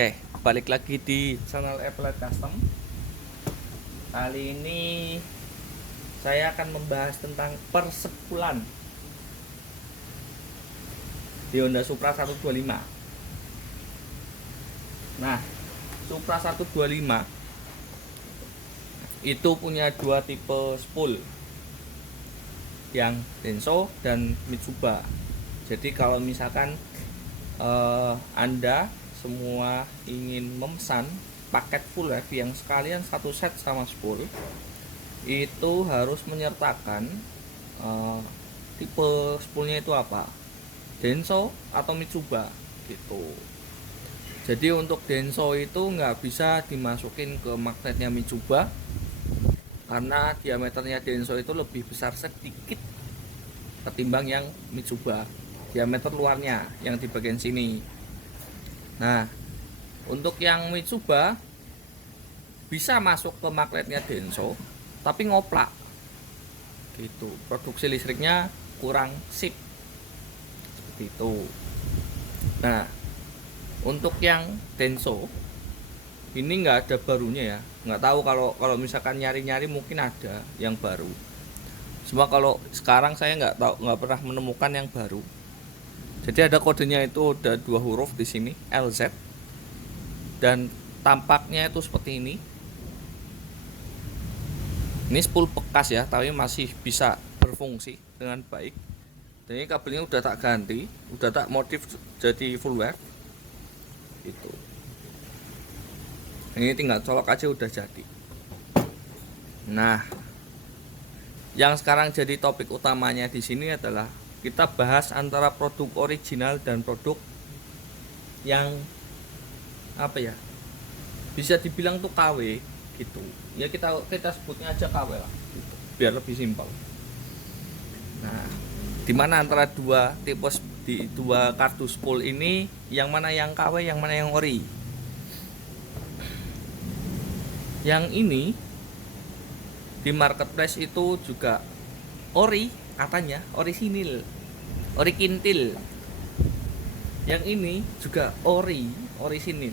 Oke, balik lagi di channel Applet Custom. Kali ini saya akan membahas tentang persekulan di Honda Supra 125. Nah, Supra 125 itu punya dua tipe spool, yang Denso dan Mitsuba. Jadi kalau misalkan Anda semua ingin memesan paket full wave yang sekalian satu set sama spool, itu harus menyertakan tipe spoolnya itu apa, Denso atau Mitsuba gitu. Jadi untuk Denso itu nggak bisa dimasukin ke magnetnya Mitsuba karena diameternya Denso itu lebih besar sedikit ketimbang yang Mitsuba, diameter luarnya yang di bagian sini. Nah, untuk yang Mitsuba bisa masuk ke magnetnya Denso tapi ngoplak gitu, produksi listriknya kurang sip seperti itu. Nah, untuk yang Denso ini nggak ada barunya ya, nggak tahu kalau misalkan nyari-nyari mungkin ada yang baru. Cuma kalau sekarang saya nggak pernah menemukan yang baru. Jadi ada kodenya itu ada 2 huruf di sini, LZ, dan tampaknya itu seperti ini. Ini spool bekas ya, tapi masih bisa berfungsi dengan baik. Dan ini kabelnya udah tak ganti, udah tak modif jadi full wave. Itu. Ini tinggal colok aja udah jadi. Nah, yang sekarang jadi topik utamanya di sini adalah kita bahas antara produk original dan produk yang apa ya, bisa dibilang tuh KW gitu ya, kita sebutnya aja KW lah gitu, biar lebih simpel. Nah, dimana antara dua tipe di dua kartu spool ini, yang mana yang KW, yang mana yang ori? Yang ini di marketplace itu juga ori, katanya orisinil, ori kintil. Yang ini juga orisinil.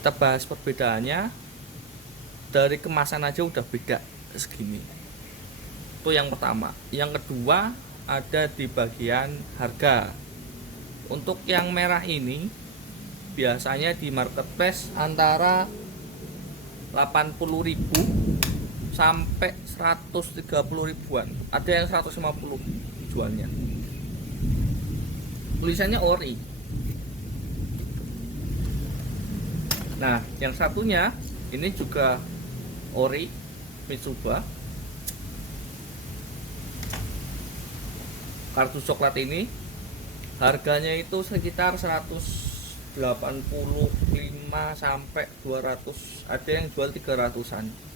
Kita bahas perbedaannya. Dari kemasan aja udah beda segini. Itu yang pertama. Yang kedua ada di bagian harga. Untuk yang merah ini biasanya di marketplace antara 80.000 sampai 130 ribuan, ada yang 150 jualnya. Tulisannya ori. Nah, yang satunya ini juga ori Mitsuba. Kartu coklat ini harganya itu sekitar 185 sampai 200, ada yang jual 300-an.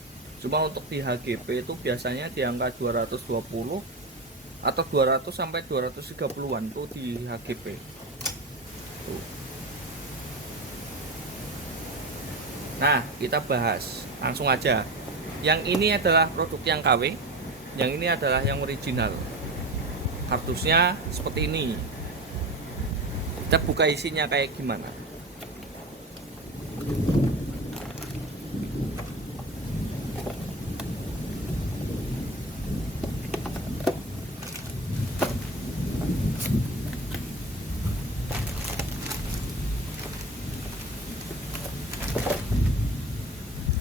Cuma untuk di HGP itu biasanya di angka 220 atau 200 sampai 230-an tuh di HGP. Tuh. Nah, kita bahas langsung aja. Yang ini adalah produk yang KW, yang ini adalah yang original. Kardusnya seperti ini. Kita buka isinya kayak gimana.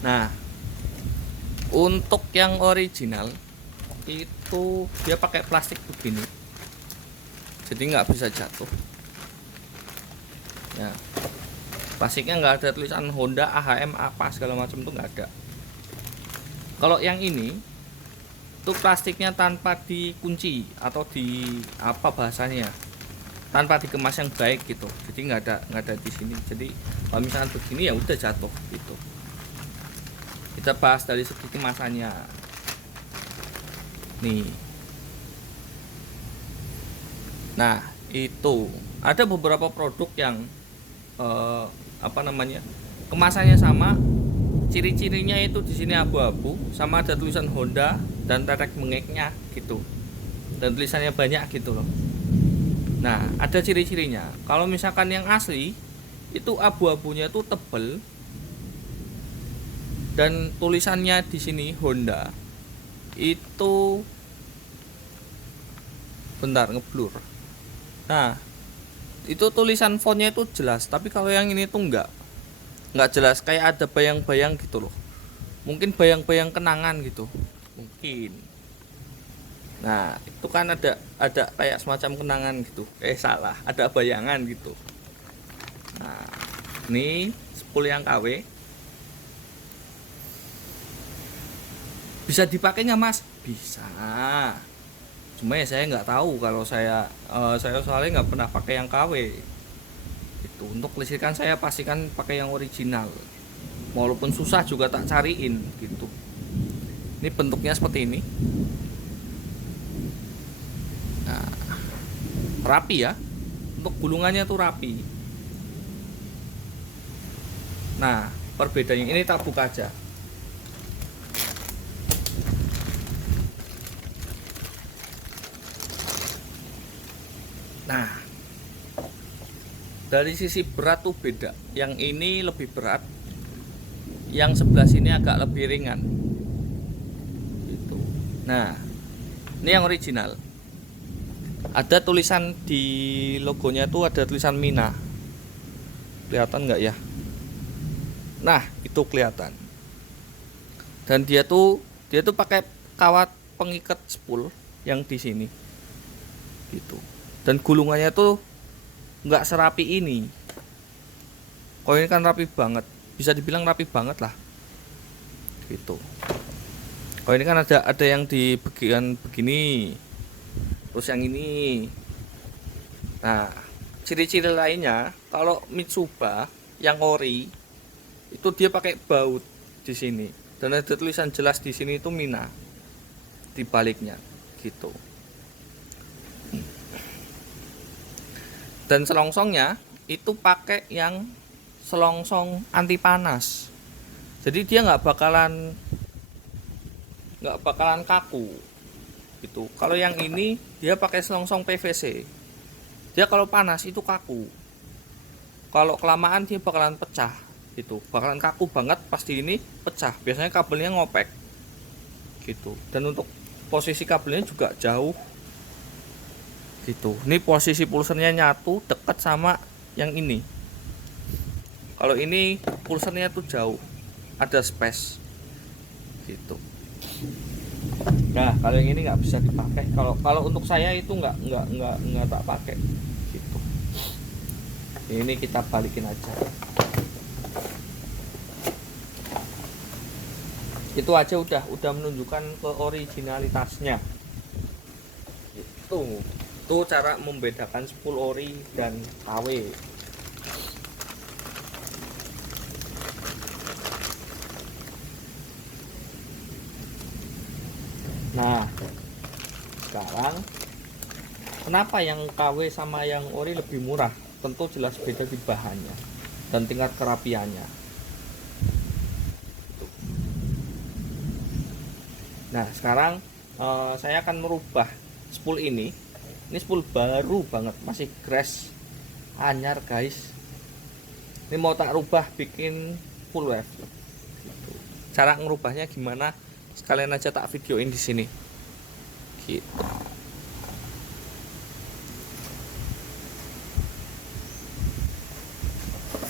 Nah, untuk yang original itu dia pakai plastik begini, jadi nggak bisa jatuh ya. Plastiknya nggak ada tulisan Honda, AHM, apa segala macam, tuh nggak ada. Kalau yang ini tuh plastiknya tanpa dikunci atau di apa bahasanya, tanpa dikemas yang baik gitu, jadi nggak ada di sini. Jadi kalau misalkan begini ya udah jatuh gitu. Kita bahas dari segi kemasannya nih. Nah, itu ada beberapa produk yang kemasannya sama, ciri-cirinya itu di sini abu-abu, sama ada tulisan Honda dan tetek mengeknya gitu, dan tulisannya banyak gitu loh. Nah, ada ciri-cirinya. Kalau misalkan yang asli itu abu-abunya tuh tebel, dan tulisannya di sini Honda itu bentar ngeblur. Nah, itu tulisan fontnya itu jelas, tapi kalau yang ini tuh nggak jelas, kayak ada bayang-bayang gitu loh. Mungkin bayang-bayang kenangan gitu, mungkin. Nah, itu kan ada kayak semacam kenangan gitu. Salah, ada bayangan gitu. Nah, ini spool yang KW. Bisa dipakai nggak mas? Bisa. Cuma ya saya nggak tahu, kalau saya soalnya nggak pernah pakai yang KW. Itu untuk listrikan saya pastikan pakai yang original. Walaupun susah juga tak cariin gitu. Ini bentuknya seperti ini. Nah, rapi ya. Untuk gulungannya tuh rapi. Nah, perbedaannya ini tak buka aja. Nah, dari sisi berat tuh beda. Yang ini lebih berat, yang sebelah sini agak lebih ringan. Gitu. Nah, ini yang original. Ada tulisan di logonya tuh, ada tulisan Mina. Kelihatan nggak ya? Nah, itu kelihatan. Dan dia tuh pakai kawat pengikat spool yang di sini. Gitu. Dan gulungannya tuh nggak serapi ini. Kalau ini kan rapi banget, bisa dibilang rapi banget lah. Gitu. Kalau ini kan ada yang di bagian begini, terus yang ini. Nah, ciri-ciri lainnya kalau Mitsuba yang ori itu dia pakai baut di sini, dan ada tulisan jelas di sini itu Mina di baliknya, gitu. Dan selongsongnya itu pakai yang selongsong anti panas, jadi dia nggak bakalan kaku gitu. Kalau yang ini dia pakai selongsong PVC, dia kalau panas itu kaku, kalau kelamaan dia bakalan pecah, itu bakalan kaku banget, pasti ini pecah. Biasanya kabelnya ngopek gitu. Dan untuk posisi kabelnya juga jauh gitu. Ini posisi pulsernya nyatu dekat sama yang ini. Kalau ini pulsernya tuh jauh, ada space gitu. Nah, kalau yang ini nggak bisa dipakai. Kalau untuk saya itu nggak tak pakai gitu. Ini kita balikin aja. Itu aja udah menunjukkan keoriginalitasnya. Itu cara membedakan spool ori dan KW. Nah, sekarang kenapa yang KW sama yang ori lebih murah? Tentu jelas beda di bahannya dan tingkat kerapiannya. Nah, sekarang saya akan merubah spool ini. Ini spool baru banget, masih fresh, anyar guys. Ini mau tak rubah bikin full wave. Cara ngerubahnya gimana? Sekalian aja tak videoin di sini. Gitu.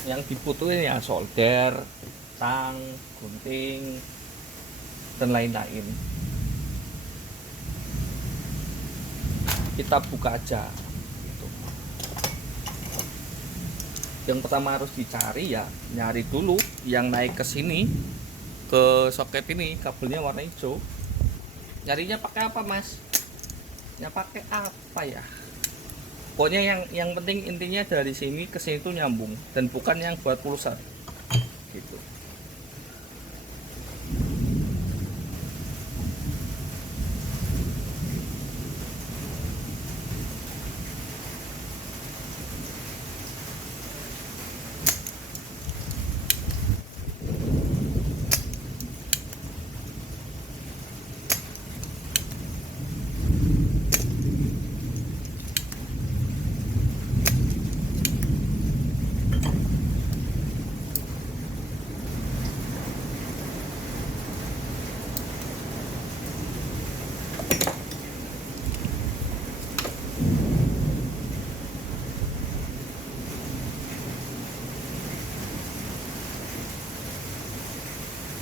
Yang dibutuhin ya solder, tang, gunting, dan lain-lain. Kita buka aja gitu. Yang pertama harus dicari ya, nyari dulu yang naik ke sini, ke soket ini, kabelnya warna hijau. Nyarinya pakai apa mas? Ya pakai apa ya? Pokoknya yang penting intinya dari sini ke sini tuh nyambung, dan bukan yang buat pulsa gitu.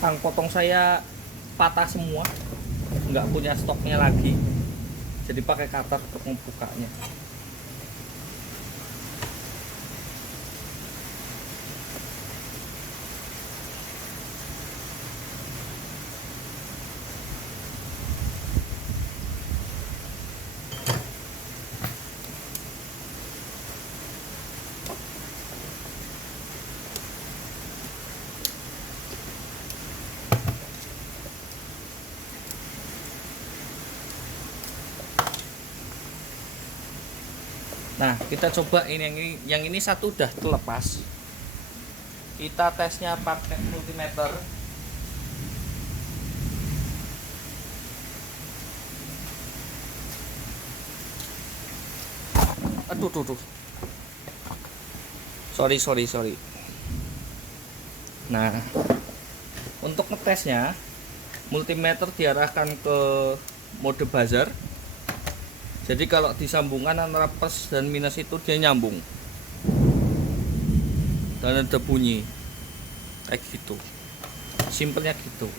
tang potong saya patah semua, nggak punya stoknya lagi, jadi pakai cutter untuk membukanya. Nah, kita coba yang ini satu udah terlepas. Kita tesnya pakai multimeter. Aduh, tuh. Sorry. Nah, untuk ngetesnya, multimeter diarahkan ke mode buzzer. Jadi kalau disambungkan antara plus dan minus itu dia nyambung dan ada bunyi kayak gitu, simpelnya gitu.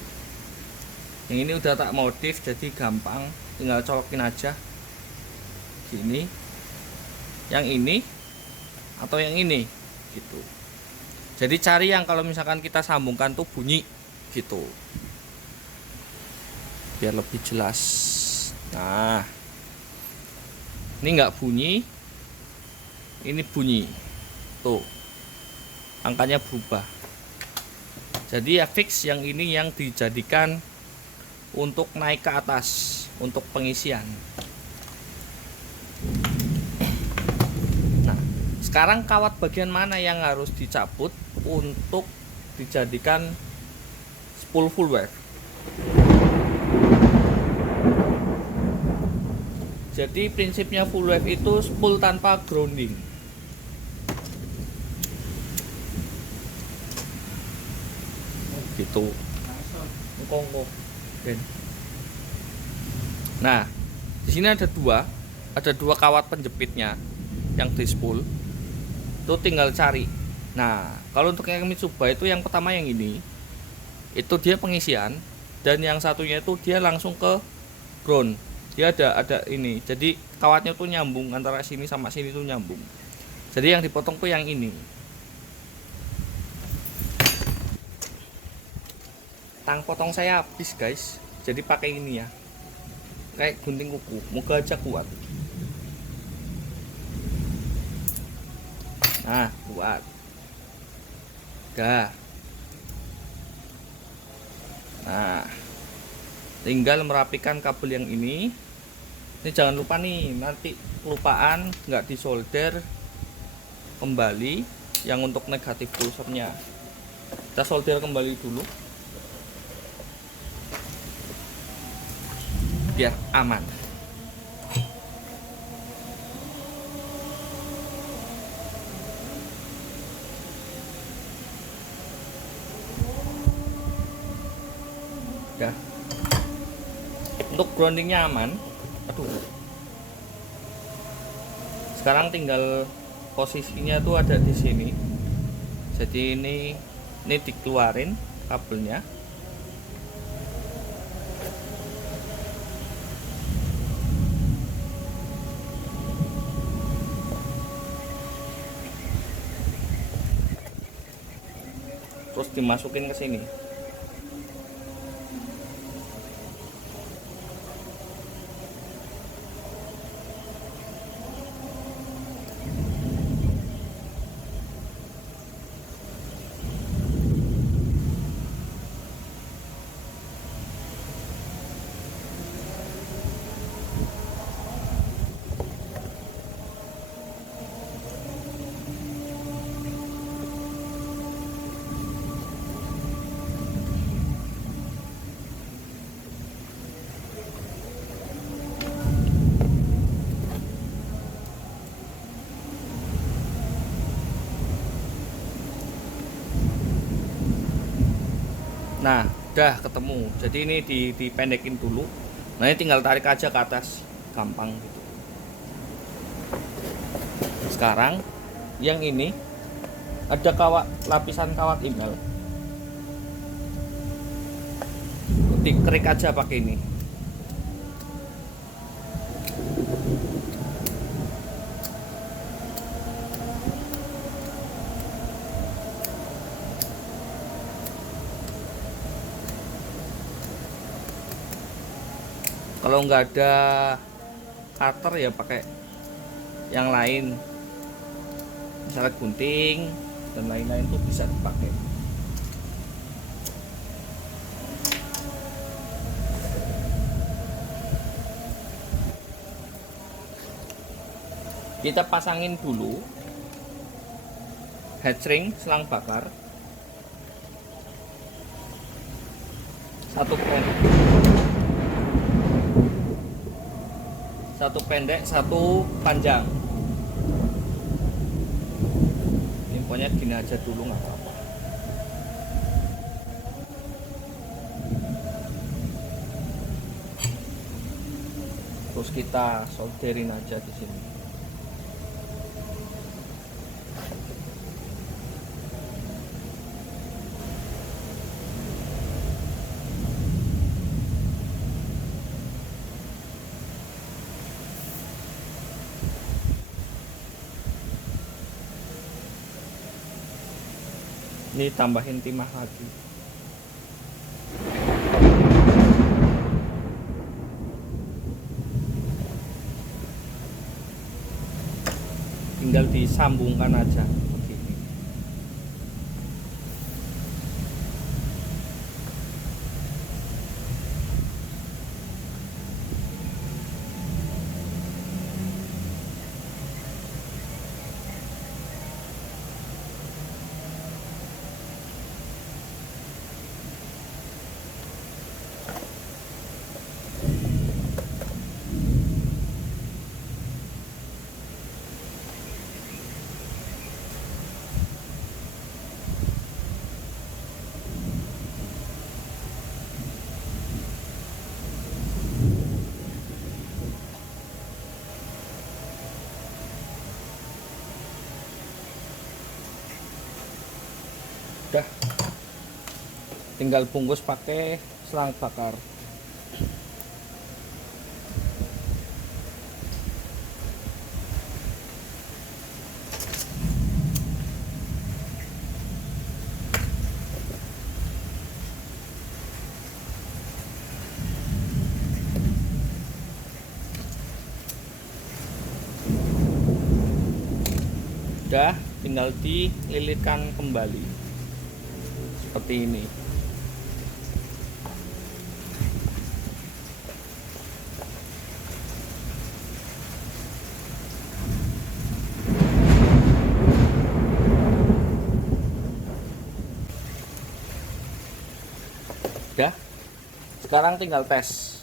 Yang ini udah tak modif jadi gampang, tinggal colokin aja gini, yang ini atau yang ini gitu. Jadi cari yang kalau misalkan kita sambungkan tuh bunyi gitu, biar lebih jelas. Nah, ini nggak bunyi, ini bunyi tuh, angkanya berubah. Jadi ya fix yang ini yang dijadikan untuk naik ke atas untuk pengisian. Nah, sekarang kawat bagian mana yang harus dicabut untuk dijadikan spool full wave? Jadi prinsipnya full wave itu spool tanpa grounding. Gitu. Nah, di sini ada dua kawat penjepitnya yang di spool. Itu tinggal cari. Nah, kalau untuk yang Mitsuba itu yang pertama yang ini, itu dia pengisian, dan yang satunya itu dia langsung ke ground. Dia ada ini, jadi kawatnya tuh nyambung antara sini sama sini tuh nyambung. Jadi yang dipotong tuh yang ini. Tang potong saya habis guys, jadi pakai ini ya, kayak gunting kuku, moga aja kuat. Nah, kuat. Dah. Nah, tinggal merapikan kabel yang ini. Ini jangan lupa nih, nanti kelupaan nggak disolder kembali yang untuk negatif pulsernya. Kita solder kembali dulu biar aman. Dah. Untuk groundingnya aman. Aduh. Sekarang tinggal posisinya tuh ada di sini. Jadi ini dikeluarin kabelnya. Terus dimasukin ke sini. Nah, udah ketemu. Jadi ini dipendekin dulu. Nah, ini tinggal tarik aja ke atas, gampang gitu. Sekarang yang ini ada lapisan kawat inal. dikerik aja pakai ini. Kalau nggak ada cutter ya pakai yang lain, misalnya gunting dan lain-lain tuh bisa dipakai. Kita pasangin dulu headring selang bakar satu pendek satu panjang. Infonya gini aja dulu nggak apa-apa. Terus kita solderin aja di sini. Ini tambahin timah lagi. Tinggal disambungkan aja begini. Udah, tinggal bungkus pakai selang bakar. Udah, tinggal dililitkan kembali seperti ini. Udah, sekarang tinggal tes.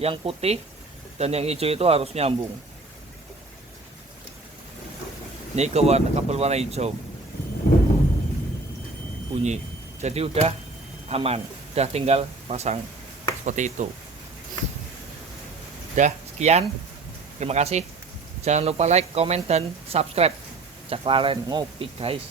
Yang putih dan yang hijau itu harus nyambung. Ini ke kabel warna hijau bunyi, jadi udah aman, udah tinggal pasang seperti itu. Udah, sekian, terima kasih. Jangan lupa like, komen, dan subscribe. Cak Lalen ngopi guys.